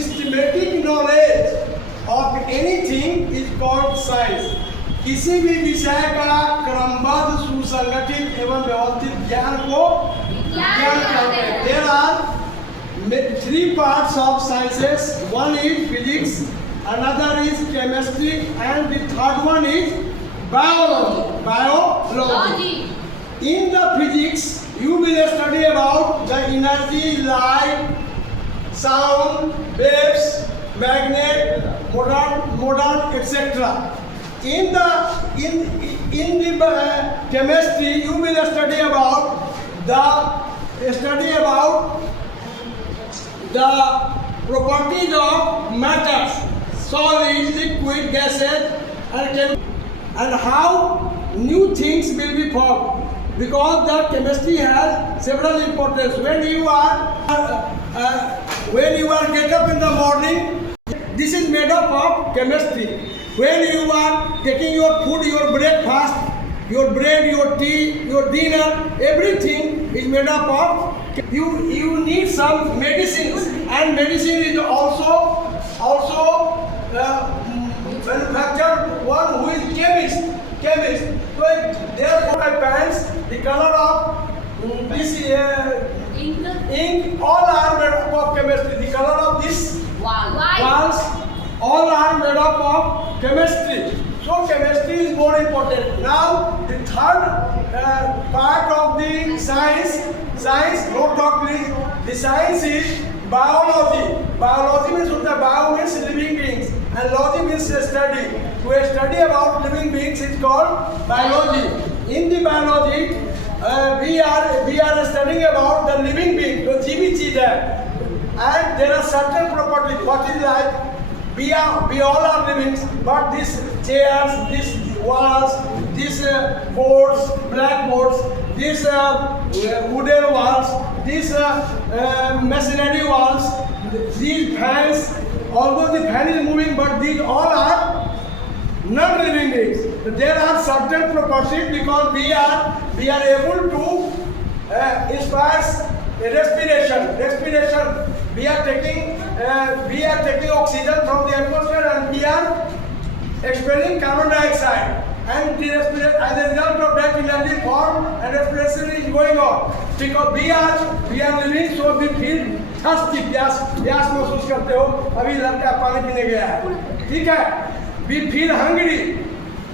systematic knowledge of anything is called science. किसी भी विषय का क्रमबद्ध सुसंगठित एवं व्यवस्थित ज्ञान को विज्ञान कहते हैं. There are three parts of sciences. One is physics, another is chemistry, and the third one is biology. In the physics, you will study about the energy, light, sound, waves, magnet, modern, etc. In the chemistry, you will study about the properties of matters, solid, liquid, gases, and how new things will be formed. Because the chemistry has several importance. When you are get up in the morning, this is made up of chemistry. When you are taking your food, your breakfast, your bread, your tea, your dinner, everything is made up of. You need some medicines, and medicine is also manufactured one who is chemist. So therefore my pants, the color of this ink, all are made up of chemistry. The color of this walls, all are made up of chemistry. So chemistry is more important. Now the third part of the science, don't talk please. The science is biology. Biology means bio means living beings, and logy means study. To study about living beings is called biology. In the biology, we are studying about the living being, जो जीवित चीज है, and there are certain properties. What is like? We all are living, but these chairs, these walls, these boards, blackboards, these wooden walls, these machinery walls, these fans. Although the fan is moving, but these all are non-living beings. There are certain properties because we are able to inspire respiration. We are taking oxygen from the atmosphere, and we are expelling carbon dioxide. And as a result of that, energy form and respiration is going on. Because we are living, so we feel thirsty. प्यास महसूस करते हो. अभी लड़का पानी पीने गया है, ठीक है. We feel hungry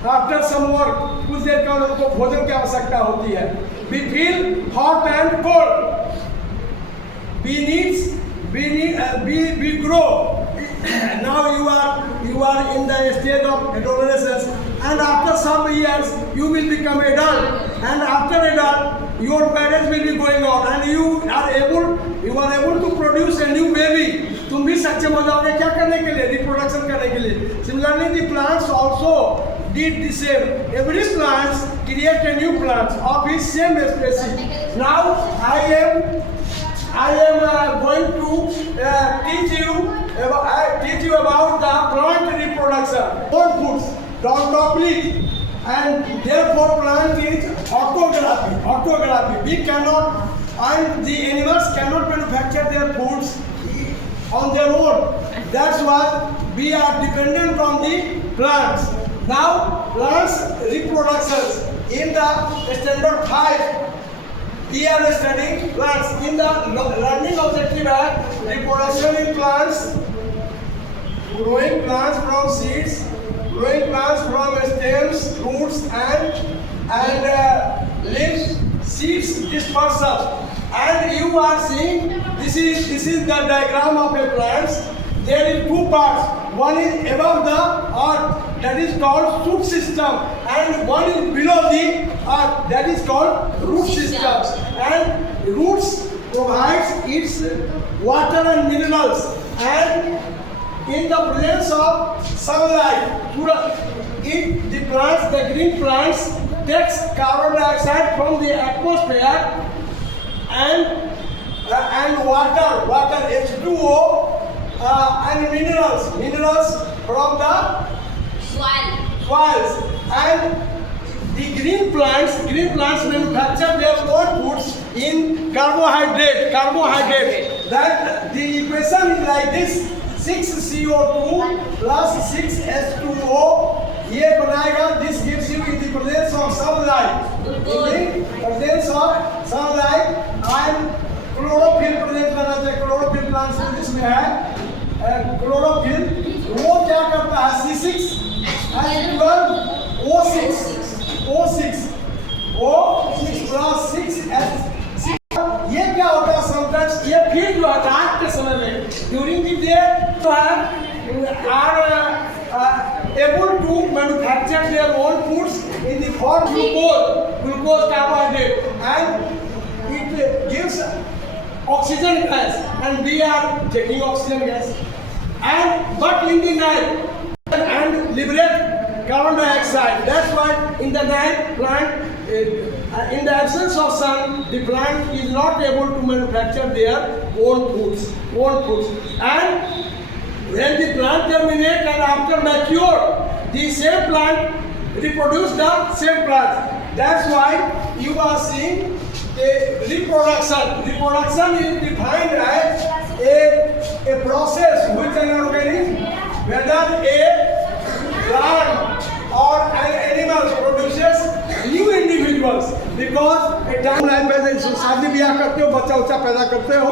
after some work. कुछ देर का उनको भोजन की आवश्यकता होती है. We feel hot and cold. We grow. Now you are in the stage of adolescence, and after some years you will become adult, and after adult your marriage will be going on, and you are able to produce a new baby. तुम भी सक्षम हो जाओगे क्या करने के लिए? Reproduction करने के लिए. Similarly, the plants also did the same. Every plant create a new plant of its same species. Now I am going to teach you about the plant reproduction. Don't foods, don't talk please. And therefore plant is autography. We cannot, and the animals cannot manufacture their foods on their own. That's why we are dependent on the plants. Now plants reproductions in the standard 5. We are studying plants. In the learning objective reproduction in plants, growing plants from seeds, growing plants from stems, roots, and leaves, seeds dispersal. And you are seeing this is the diagram of a plant. There is two parts. One is above the earth, that is called shoot system, and one is below the earth, that is called root systems. And roots provides its water and minerals, and in the presence of sunlight, the green plants takes carbon dioxide from the atmosphere and water H2O and minerals from the soils. And the green plants manufacture their own foods in carbohydrate. That the equation is like this. 6CO2 plus 6H2O ये बनाएगा. This gives you in the presence of sunlight. In the presence of sunlight and chlorophyll present करना चाहिए. Chlorophyll plant से जिसमें है chlorophyll, वो क्या करता है C6H12O6 plus 6H6. ये क्या होता है समटाइम्स ये फिर जो है रात के समय में ड्यूरिंग द डे तो है are able to manufacture their own foods in the form glucose carbohydrate, and it gives oxygen gas, and we are taking oxygen gas, and but in the night and liberate carbon dioxide. That's why in the night plant in the absence of sun the plant is not able to manufacture their own foods, and when the plant germinate and after mature, the same plant reproduce the same plant. That's why you are seeing a reproduction. Reproduction is defined as a process which an organism, whether a plant or an animal, produces new individuals. Because a time line में शादी ब्याह करते हो, बच्चा उच्चा पैदा करते हो,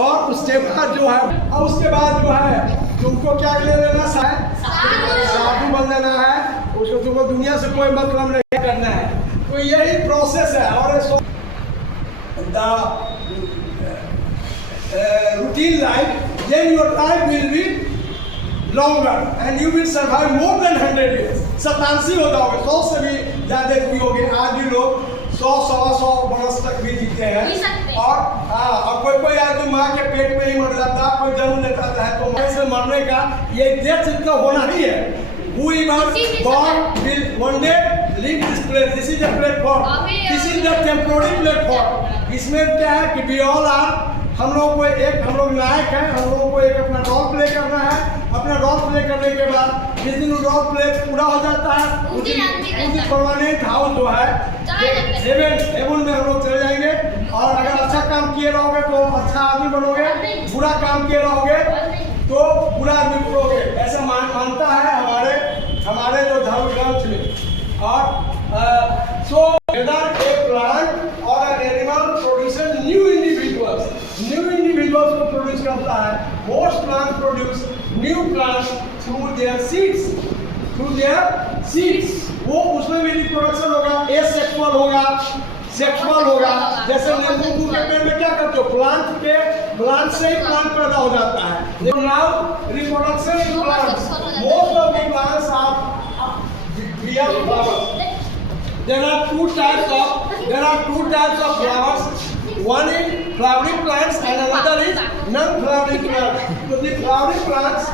और उसके बाद जो है तुमको क्या ले लेना है, साधु बन लेना है, उसको तुमको दुनिया से कोई मतलब नहीं करना है. तो यही प्रोसेस है. और the routine life, then your life will be longer and you will survive more than 100 years. 87 हो जाओगे, 100 से भी ज़्यादा जियोगे. आज भी लोग 100-125 बरस तक भी जीते हैं. और कोई आदमी माँ के पेट में ही मर जाता, कोई जन्म लेता है तो माँ से मरने का ये डेथ इतना होना ही है. Whoever born will one day leave this place. This is a platform. This is the temporary platform. इसमें क्या है कि we all are, हम लोग नायक हैं. हम लोगों को एक अपना रोल प्ले करना है. अपना रोल प्ले करने के बाद जिस दिन रोल प्ले पूरा हो जाता है उस दिन परमानेंट हाउस जो है हेवन में हम लोग चले जाएंगे. और अगर अच्छा काम किए रहोगे तो अच्छा आदमी बनोगे, बुरा काम किए रहोगे तो बुरा आदमी बनोगे. ऐसा मानता है हमारे जो धर्म ग्रंथ में. और so whether a plant or an animal produces new individuals को प्रोड्यूस करता है. Most plants produce new plants through their seeds. वो उसमें भी रिप्रोडक्शन होगा, एसेक्सुअल होगा. जैसे नींबू के पेड़ में क्या करते हो, प्लांट से ही प्लांट पैदा हो जाता है. Now reproduction in plants, most of the plants are via flowers. There are two types of flowers. One is flowering plants and another is non-flowering plants. So the flowering plants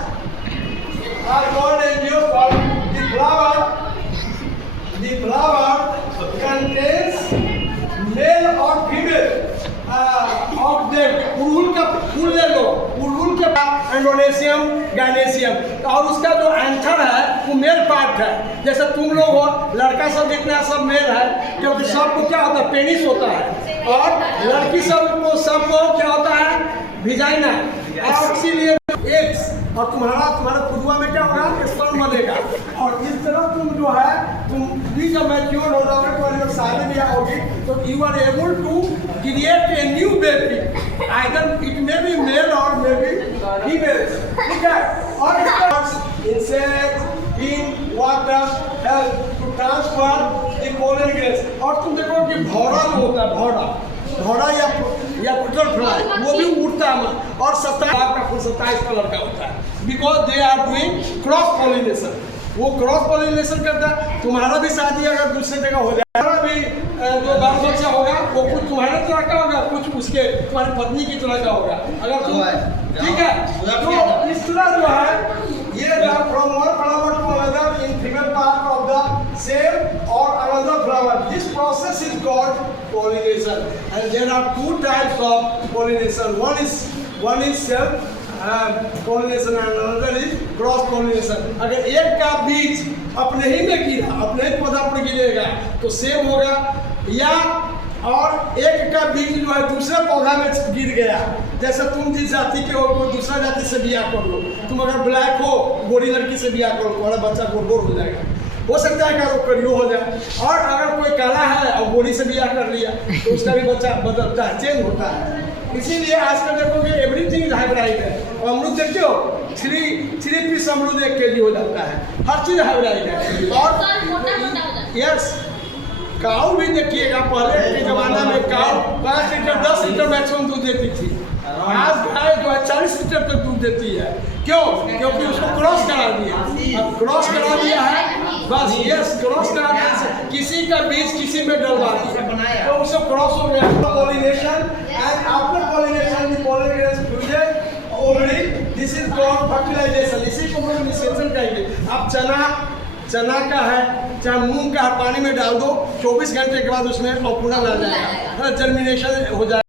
are called angiosperm. The flower contains male or female of them. उड़हुल का फूल ले लो, उड़हुल के एंडोनेशियम, gynoecium, और उसका जो anther है वो male part है. जैसे तुम लोग हो, लड़का सब जितना सब मेल है, क्योंकि सबको क्या होता है, पेनिस होता है, और लड़की सबको क्या होता है, विजाइना. और इसीलिए एग्स, और तुम्हारा खुदवा में क्या होगा, स्पर्म बनेगा. और इस तरह तुम जो है तुम भी जब मैच्योर हो जाओगे तो जब शादी ब्याह होगी तो you are able to create a new baby. Either it may be male और मे बी फीमेल. ठीक है. और insects in water help to transfer the pollen grains. और तुम देखो कि भौरा जो होता है, भौरा या बटरफ्लाई, वो भी उड़ता है. और 27 कलर का होता है. Because they are doing cross pollination. वो क्रॉस पॉलिनेशन करता है. तुम्हारा भी शादी अगर दूसरी जगह हो जाए, तुम्हारा भी जो बाल बच्चा होगा वो कुछ तुम्हारे तरह का होगा, कुछ उसके तुम्हारी पत्नी की तरह का होगा. अगर तुम ठीक है तो इस तरह जो है ये from one flower to another in female part of the same और another flower. This process is called pollination, and there are two types of pollination. One is self pollination and another is cross pollination. अगर एक का बीज अपने ही में गिरा, अपने ही पौधा पर गिरेगा तो सेम होगा, या और एक एक का बीज जो है दूसरे पौधा में गिर गया, जैसे तुम जिस जाति के हो कोई दूसरा जाति से बियाह कर लो, तुम अगर ब्लैक हो गोरी लड़की से बियाह करो तुम्हारा बच्चा गोर हो जाएगा, हो सकता है कि वो करियो हो जाए। और अगर कोई काला है और गोरी से बियाह कर लिया तो उसका भी बच्चा बदलता है, चेंज होता है। इसीलिए आजकल देखोगे एवरीथिंग इज हाइब्रिड है। और अमरूद देखते हो 3 पीस अमरूद 1 kg हो जाता है, हर चीज़ हाइब्रिड है। और यस काऊ भी देखिएगा, पहले के जमाना में काऊ 5 लीटर 10 लीटर मैक्सिमम दूध देती थी, आज गाय जो है 40 लीटर तक दूध देती है। क्यों? क्योंकि उसको क्रॉस करा दिया, अब क्रॉस करा दिया है बस, यस क्रॉस करा दिया है, किसी का बीज किसी में डलवा दिया तो उससे क्रॉस हो गया। Pollination and after pollination the pollen gets fused ovary, this is called fertilisation, इसी को हम लोग निषेचन कहेंगे। अब चना का है चाहे मूंग का है, पानी में डाल दो 24 घंटे के बाद उसमें अंकुरण आ जाएगा, जर्मिनेशन हो जाएगा।